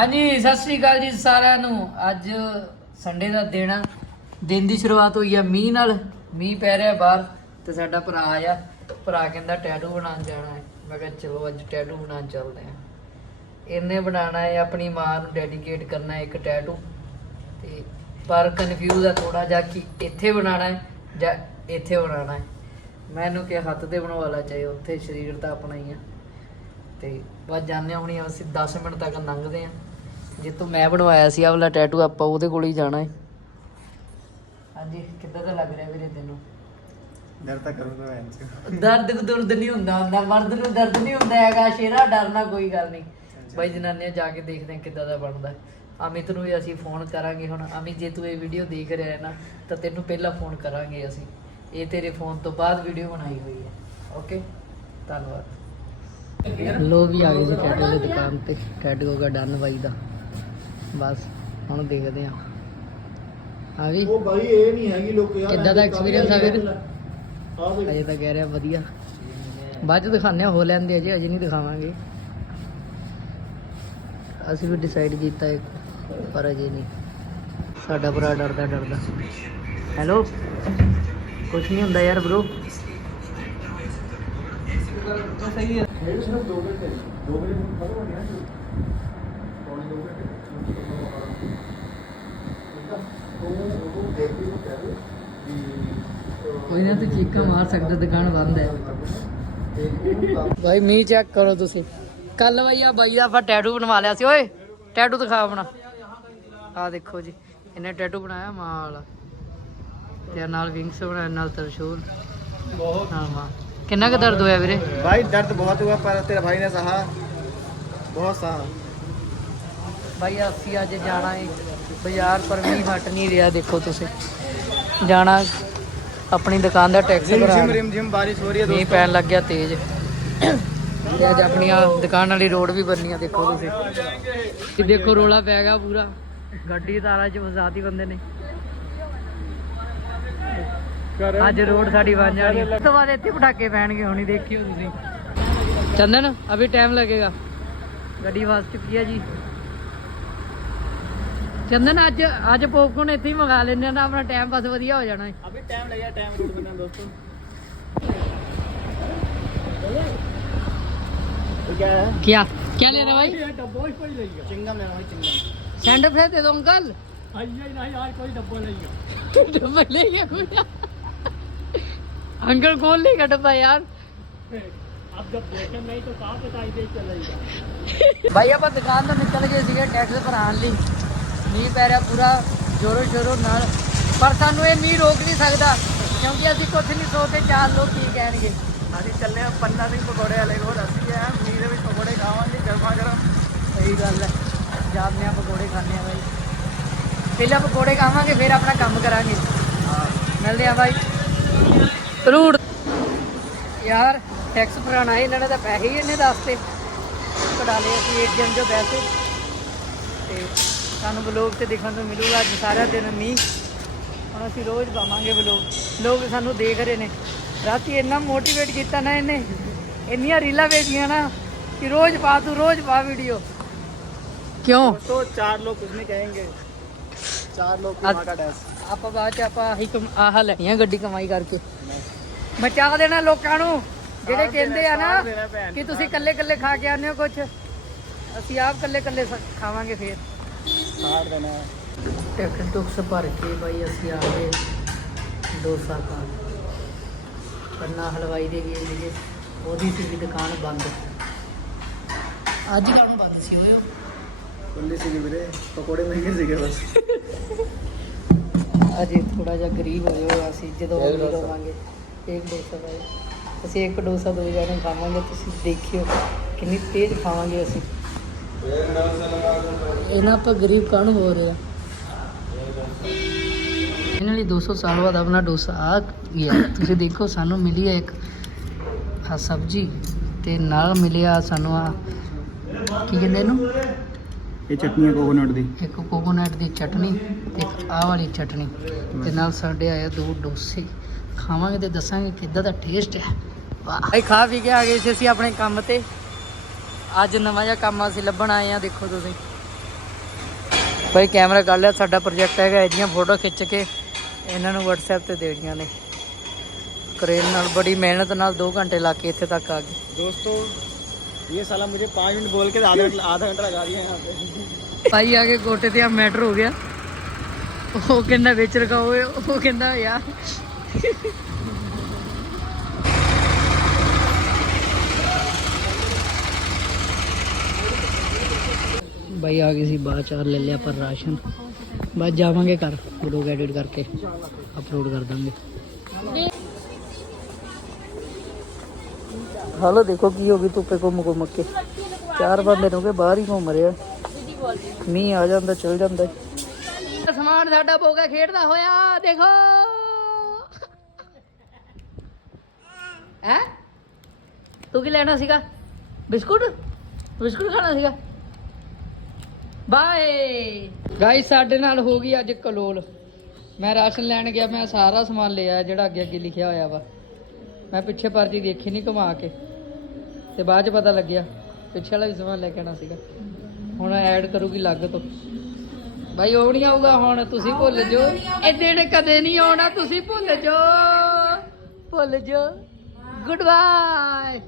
ਹਾਂਜੀ, ਸਤਿ ਸ੍ਰੀ ਅਕਾਲ ਜੀ ਸਾਰਿਆਂ ਨੂੰ। ਅੱਜ ਸੰਡੇ ਦਾ ਦਿਨ ਆ। ਦਿਨ ਦੀ ਸ਼ੁਰੂਆਤ ਹੋਈ ਆ ਮੀਂਹ ਨਾਲ। ਮੀਂਹ ਪੈ ਰਿਹਾ ਬਾਹਰ ਤੇ ਸਾਡਾ ਭਰਾ ਆ ਭਰਾ ਕਹਿੰਦਾ ਟੈਟੂ ਬਣਾਉਣ ਜਾਣਾ ਹੈ। ਮੈਂ ਕਿਹਾ, ਚਲੋ ਅੱਜ ਟੈਟੂ ਬਣਾਉਣ ਚੱਲਦੇ ਆ ਇਹਨੇ ਬਣਾਉਣਾ ਹੈ, ਆਪਣੀ ਮਾਂ ਨੂੰ ਡੈਡੀਕੇਟ ਕਰਨਾ ਹੈ ਇੱਕ ਟੈਟੂ ਤੇ ਪਰ ਕਨਫਿਊਜ਼ ਆ ਥੋੜਾ ਜਿਹਾ ਕਿ ਇੱਥੇ ਬਣਾਉਣਾ ਹੈ ਜਾਂ ਇੱਥੇ ਬਣਾਉਣਾ ਹੈ। ਮੈਨੂੰ ਕਿ ਹੱਥ ਤੇ ਬਣਵਾ ਲਾ ਚਾਹੇ, ਉੱਥੇ ਸਰੀਰ ਤਾਂ ਆਪਣਾ ਹੀ ਆ। ਤੇ ਬਸ ਜਾਣਦੇ ਹੁਣੀ, ਅਸੀਂ 10 ਮਿੰਟ ਤੱਕ ਲੰਘਦੇ ਆ ਜਿੱਤੋਂ ਮੈਂ ਬਣਵਾਇਆ ਸੀ ਆਹ ਵਾਲਾ ਟੈਟੂ ਆਪਾਂ ਉਹਦੇ ਕੋਲ ਹੀ ਜਾਣਾ ਹੈ ਹਾਂਜੀ ਕਿੱਦਾਂ ਦਾ ਲੱਗ ਰਿਹਾ ਵੀਰੇ ਤੈਨੂੰ? ਡਰ ਤਾਂ ਕਰੂੰਗਾ ਮੈਂ ਇੰਜ ਦਰਦ ਦੁਰਦ ਨਹੀਂ ਹੁੰਦਾ ਹੁੰਦਾ ਮਰਦ ਨੂੰ ਦਰਦ ਨਹੀਂ ਹੁੰਦਾ ਹੈਗਾ ਸ਼ੇਰਾ ਡਰਨਾ ਕੋਈ ਗੱਲ ਨਹੀਂ। ਬਾਈ ਜਨਾਨੀਆਂ ਜਾ ਕੇ ਦੇਖਦੇ ਆ ਕਿੱਦਾਂ ਦਾ ਬਣਦਾ। ਅਮਿਤ ਨੂੰ ਵੀ ਅਸੀਂ ਫੋਨ ਕਰਾਂਗੇ ਹੁਣ। ਅਮਿਤ ਜੇ ਤੂੰ ਇਹ ਵੀਡੀਓ ਦੇਖ ਰਿਹਾ ਹੈ ਨਾ ਤਾਂ ਤੈਨੂੰ ਪਹਿਲਾਂ ਫੋਨ ਕਰਾਂਗੇ ਅਸੀਂ। ਇਹ ਤੇਰੇ ਫੋਨ ਤੋਂ ਬਾਅਦ ਵੀਡੀਓ ਬਣਾਈ ਹੋਈ ਹੈ। ਓਕੇ ਧੰਨਵਾਦ। ਲੋ ਵੀ ਆ ਗਏ ਜੀ ਟੈਟੂ ਦੀ ਦੁਕਾਨ ਤੇ। ਟੈਟੂ ਹੋਗਾ ਡਨ ਬਾਈ ਦਾ। ਬਸ ਹੁਣ ਦੇਖਦੇ ਆ ਆ ਵੀ ਉਹ ਬਾਈ ਇਹ ਨਹੀਂ ਹੈਗੀ ਲੋਕ ਯਾਰ ਕਿੱਦਾਂ ਦਾ experience ਆ ਵੀਰ? ਅਜੇ ਤਾਂ ਕਹਿ ਰਿਹਾ ਵਧੀਆ। ਬਾਅਦ ਚ ਦਿਖਾਣੇ ਹੋ ਲੈਂਦੇ ਅਜੇ ਅਜੇ ਨਹੀਂ ਦਿਖਾਵਾਂਗੇ। ਅਸੀਂ ਵੀ ਡਿਸਾਈਡ ਕੀਤਾ ਇੱਕ ਪਰ ਅਜੇ ਨਹੀਂ। ਸਾਡਾ ਭਰਾ ਡਰਦਾ ਡਰਦਾ। ਹੈਲੋ ਕੁਛ ਨਹੀਂ ਹੁੰਦਾ ਯਾਰ ਬ్రో ਇਹ ਸਿਰਫ 2 ਘੰਟੇ 2 ਵਜੇ ਕੋਈ ਨਾ ਤੂੰ ਚੀਕਾਂ ਮਾਰ ਸਕਦਾ ਦੁਕਾਨ ਬੰਦ ਹੈ ਕਿ ਭਾਈ ਮੀਂਹ ਚੈੱਕ ਕਰੋ ਤੁਸੀਂ ਕੱਲ ਬਈ ਆ ਬਾਈ ਦਾ ਆਪਾਂ ਟੈਟੂ ਬਣਵਾ ਲਿਆ ਸੀ ਓਏ ਟੈਟੂ ਦਿਖਾ ਆਪਣਾ ਆ ਦੇਖੋ ਜੀ ਇਹਨੇ ਟੈਟੂ ਬਣਾਇਆ ਮਾਂ ਵਾਲਾ ਤੇ ਆਹ ਨਾਲ ਵਿੰਗਸ ਬਣਾਇਆ ਨਾਲ ਤਰਸ਼ੂਲ ਬਹੁਤ ਨਾਲ ਮਾਂ ਕਿੰਨਾ ਕੁ ਦਰਦ ਹੋਇਆ ਵੀਰੇ भाई दर्द बहुत हुआ पर तेरे भाई ने सहा बहुत सहा ਭਾਈ ਅਸੀਂ ਅੱਜ ਜਾਣਾ ਏ ਬਾਜ਼ਾਰ ਪਰ ਵੀ ਹਟ ਨਹੀਂ ਰਿਹਾ ਦੇਖੋ ਤੁਸੀਂ। ਜਾਣਾ ਆਪਣੀ ਦੁਕਾਨ ਦਾ ਟੈਕਸ ਭਰਾ ਜਿਮ ਰਿਮ ਜਿਮ ਬਾਰਿਸ਼ ਹੋ ਰਹੀ ਹੈ ਮੀਂਹ ਪੈਣ ਲੱਗ ਗਿਆ ਤੇਜ਼। ਤੇ ਅੱਜ ਆਪਣੀ ਦੁਕਾਨ ਵਾਲੀ ਰੋਡ ਵੀ ਬੰਨੀ ਆ ਦੇਖੋ ਤੁਸੀਂ। ਕਿ ਦੇਖੋ ਰੋਲਾ ਪੈ ਗਿਆ ਪੂਰਾ। ਗੱਡੀ ਤਾਰਾਂ 'ਚ ਫਸਾਤੀ ਬੰਦੇ ਨੇ। ਅੱਜ ਰੋਡ ਸਾਡੀ ਬਣ ਜਾਣੀ। ਇਸ ਤੋਂ ਬਾਅਦ ਇੱਥੇ ਪਟਾਕੇ ਪੈਣਗੇ ਹੁਣੀ ਦੇਖਿਓ ਤੁਸੀਂ। ਚੰਦਨ ਅਭੀ ਟਾਈਮ ਲੱਗੇਗਾ। ਗੱਡੀ ਫਸ ਚੁੱਕੀ ਹੈ ਜੀ। ਚੰਦਨ ਅੱਜ ਅੱਜ ਪੋਪਕੌਰਨ ਇੱਥੇ ਹੀ ਮੰਗਾ ਲੈਂਦੇ ਆ ਨਾ ਆਪਣਾ ਟਾਈਮ ਪਾਸ ਵਧੀਆ ਹੋ ਜਾਣਾ ਹੈ अभी टाइम लगेगा टाइम रूट करना दोस्तों तो क्या है क्या क्या ले रहे भाई चिंगम लेना भाई चिंगम सेंड फ्राई दे दो अंकल डब्बा ले गया कोई अंकल कौन लेगा डब्बा यार ਭਾਈ ਆਪਾਂ ਦੁਕਾਨ ਤੋਂ ਨਿਕਲ ਗਏ ਸੀਗੇ ਟੈਕਸ ਭਰਾਉਣ ਲਈ ਮੀਂਹ ਪੈ ਰਿਹਾ ਪੂਰਾ ਜ਼ੋਰੋ ਸ਼ੋਰੋ ਨਾਲ। ਪਰ ਸਾਨੂੰ ਇਹ ਮੀਂਹ ਰੋਕ ਨਹੀਂ ਸਕਦਾ ਕਿਉਂਕਿ ਅਸੀਂ ਕੁਝ ਨਹੀਂ ਸੋਚਦੇ ਚਾਰ ਲੋਕ ਕੀ ਕਹਿਣਗੇ। ਅਸੀਂ ਚੱਲੇ ਆ ਪੰਨਾ ਸਿੰਘ ਪਕੌੜੇ ਵਾਲੇ ਕੋਲ ਅਸੀਂ ਆ ਮੀਂਹ ਦੇ ਵਿੱਚ ਪਕੌੜੇ ਖਾਵਾਂਗੇ ਗਰਮਾ ਗਰਮ ਸਹੀ ਗੱਲ ਹੈ। ਜਾਂਦੇ ਆ ਪਕੌੜੇ ਖਾਣੇ ਆ ਬਾਈ। ਪਹਿਲਾਂ ਪਕੌੜੇ ਖਾਵਾਂਗੇ ਫਿਰ ਆਪਣਾ ਕੰਮ ਕਰਾਂਗੇ। ਮਿਲਦੇ ਆ ਬਾਈ। ਰੂੜ। ਯਾਰ ਟੈਕਸ ਭਰਾਣਾ ਹੈ, ਇਹਨਾਂ ਨੇ ਤਾਂ ਪੈਸੇ ਹੀ ਇੰਨੇ ਦੱਸਤੇ। ਕਢਾ ਲਏ ਅਸੀਂ ਏਟੀਐਮ ਚੋਂ ਪੈਸੇ। ਤੇ ਸਾਨੂੰ ਬਲੌਗ ਤੇ ਦੇਖਣ ਨੂੰ ਮਿਲੂਗਾ ਅੱਜ ਸਾਰਾ ਦਿਨ ਮੀਂਹ ਹੁਣ ਅਸੀਂ ਰੋਜ਼ ਪਾਵਾਂਗੇ ਬਲੌਗ ਲੋਕ ਸਾਨੂੰ ਦੇਖ ਰਹੇ ਨੇ ਰਾਤੀ ਇੰਨਾ ਮੋਟੀਵੇਟ ਕੀਤਾ ਨਾ ਇਹਨੇ ਇੰਨੀਆਂ ਰੀਲਾਂ ਵੇਖੀਆਂ ਨਾ ਕਿ ਰੋਜ਼ ਪਾ ਤੂੰ ਰੋਜ਼ ਪਾ ਵੀਡੀਓ ਕਿਉਂ तो चार लोग कुछ नहीं कहेंगे चार लोग आज- का डैश ਆਪਾਂ ਬਾਅਦ ਚ ਆਪਾਂ ਆਹੀ ਕਮ- ਆਹ ਲੈਣੀਆਂ ਗੱਡੀ ਕਮਾਈ ਕਰਕੇ ਬਚਾ ਦੇਣਾ ਲੋਕਾਂ ਨੂੰ ਜਿਹੜੇ ਸਾਥ ਕਹਿੰਦੇ ਆ ਦੇਣਾ, ਨਾ ਸਾਥ ਦੇਣਾ ਭੈਣ ਕਿ ਤੁਸੀਂ ਇਕੱਲੇ ਇਕੱਲੇ ਖਾ ਕੇ ਆਉਂਦੇ ਹੋ ਕੁਝ ਅਸੀਂ ਆਪ ਇਕੱਲੇ ਇਕੱਲੇ ਖਾਵਾਂਗੇ ਫੇਰ ਭਰ ਕੇ ਬਈ ਅਸੀਂ ਆ ਗਏ ਡੋਸਾ ਖਾਣ। ਪੰਨਾ ਹਲਵਾਈ ਦੇ ਗਏ ਸੀਗੇ ਉਹਦੀ ਦੁਕਾਨ ਬੰਦ। ਬੰਦ ਸੀ ਉਹ ਪਕੌੜੇ ਮਹਿੰਗੇ ਸੀਗੇ ਬਸ। ਅਜੇ ਥੋੜਾ ਜਿਹਾ ਗਰੀਬ ਹੋਏ ਹੋਏ ਅਸੀਂ ਜਦੋਂ ਇੱਕ ਡੋਸਾ। ਹੋਵਾਂਗੇ ਇੱਕ ਡੋਸਾ ਭਾਈ ਅਸੀਂ ਇੱਕ ਡੋਸਾ ਦੋ ਜਣੇ ਖਾਵਾਂਗੇ। ਤੁਸੀਂ ਦੇਖਿਓ ਕਿੰਨੀ ਤੇਜ਼ ਖਾਵਾਂਗੇ ਅਸੀਂ। ਇਹਨਾਂ ਆਪਾਂ ਗਰੀਬ ਕਣ ਹੋ ਰਿਹਾ ਇਹਨਾਂ ਲਈ 200 ਸਾਲ ਬਾਅਦ ਆਪਣਾ ਡੋਸਾ ਆ ਗਿਆ। ਤੁਸੀਂ ਦੇਖੋ ਸਾਨੂੰ ਮਿਲੀ ਹੈ ਇੱਕ ਆ ਸਬਜੀ ਤੇ ਨਾਲ ਮਿਲਿਆ ਸਾਨੂੰ ਆ ਕੀ ਕਹਿੰਦੇ ਇਹਨੂੰ? ਇਹ ਚਟਨੀ ਹੈ ਕੋਕੋਨਟ ਦੀ। ਇੱਕ ਕੋਕੋਨਟ ਦੀ ਚਟਨੀ ਤੇ ਇੱਕ ਆਹ ਵਾਲੀ ਚਟਨੀ ਤੇ ਨਾਲ ਸਾਡੇ ਆਇਆ ਦੋ ਡੋਸੇ। ਖਾਵਾਂਗੇ ਤੇ ਦੱਸਾਂਗੇ ਕਿੱਦਾਂ ਦਾ ਟੇਸਟ ਹੈ। ਵਾਹ। ਭਾਈ ਖਾ ਵੀ ਕੇ ਆ ਗਏ ਅਸੀਂ ਆਪਣੇ ਕੰਮ ਤੇ। ਅੱਜ ਨਵਾਂ ਜਿਹਾ ਕੰਮ ਅਸੀਂ ਲੱਭਣ ਆਏ ਆ ਦੇਖੋ ਤੁਸੀਂ ਭਾਈ ਕੈਮਰਾ ਕਰ ਲਿਆ ਸਾਡਾ ਪ੍ਰੋਜੈਕਟ ਹੈਗਾ ਇਹਦੀਆਂ ਫੋਟੋ ਖਿੱਚ ਕੇ ਇਹਨਾਂ ਨੂੰ WhatsApp ਤੇ ਦੇਣੀਆਂ ਨੇ ਕਰੇਨ ਨਾਲ ਬੜੀ ਮਿਹਨਤ ਨਾਲ 2 ਘੰਟੇ ਲਾ ਕੇ ਇੱਥੇ ਤੱਕ ਆ ਗਏ दोस्तों ये साला मुझे पाँच मिनट बोल के आधा घंटा आधा घंटा लगा दिया यहाँ पे ਭਾਈ ਆ ਕੇ ਗੋਟੇ ਤੇ ਆ ਮੈਟਰ ਹੋ ਗਿਆ ਉਹ ਕਹਿੰਦਾ ਵਿੱਚ ਰਕਾਓ ਉਹ ਕਹਿੰਦਾ ਯਾਰ ਭਾਈ ਆ ਗਈ ਸੀ ਬਾਅਦ ਚਾਰ ਲੈ ਲਿਆ ਪਰ ਰਾਸ਼ਨ। ਬਾਅਦ ਜਾਵਾਂਗੇ ਘਰ ਵੀਡੀਓ ਐਡਿਟ ਕਰਕੇ ਅਪਲੋਡ ਕਰ ਦਾਂਗੇ। ਹਾਲੋ ਦੇਖੋ ਕੀ ਹੋ ਗਈ ਧੁੱਪੇ ਘੁੰਮ ਘੁੰਮ ਕੇ। ਚਾਰ ਬੰਦੇ ਨੂੰ ਕੇ ਬਾਹਰ ਹੀ ਘੁੰਮ ਰਿਹਾ ਮੀਂਹ ਆ ਜਾਂਦਾ ਚਲ ਜਾਂਦਾ। ਸਮਾਨ ਸਾਡਾ ਬੋਗਾ ਖੇਡਦਾ ਹੋਇਆ ਦੇਖੋ। ਹੈ? ਤੂੰ ਕੀ ਲੈਣਾ ਸੀਗਾ? ਬਿਸਕੁਟ? ਬਿਸਕੁਟ ਖਾਣਾ ਸੀਗਾ? ਬਾਏ। ਗਾਈ ਸਾਡੇ ਨਾਲ ਹੋ ਗਈ ਅੱਜ ਕਲੋਲ। ਮੈਂ ਰਾਸ਼ਨ ਲੈਣ ਗਿਆ ਮੈਂ ਸਾਰਾ ਸਮਾਨ ਲਿਆ ਜਿਹੜਾ ਅੱਗੇ ਅੱਗੇ ਲਿਖਿਆ ਹੋਇਆ ਵਾ। ਮੈਂ ਪਿੱਛੇ ਪਰਚੀ ਦੇਖੀ ਨਹੀਂ ਘੁਮਾ ਕੇ। ਤੇ ਬਾਅਦ ਚ ਪਤਾ ਲੱਗਿਆ ਪਿੱਛੇ ਵਾਲਾ ਵੀ ਸਮਾਨ ਲੈ ਕੇ ਆਣਾ ਸੀਗਾ। ਹੁਣ ਐਡ ਕਰੂਗੀ ਲੱਗ ਤੋਂ। ਭਾਈ ਉਹ ਨਹੀਂ ਆਊਗਾ ਹੁਣ ਤੁਸੀਂ ਭੁੱਲ ਜਾਓ। ਇਹ ਦਿਨ ਕਦੇ ਨਹੀਂ ਆਉਣਾ ਤੁਸੀਂ ਭੁੱਲ ਜਾਓ। ਭੁੱਲ ਜਾਓ। Good bye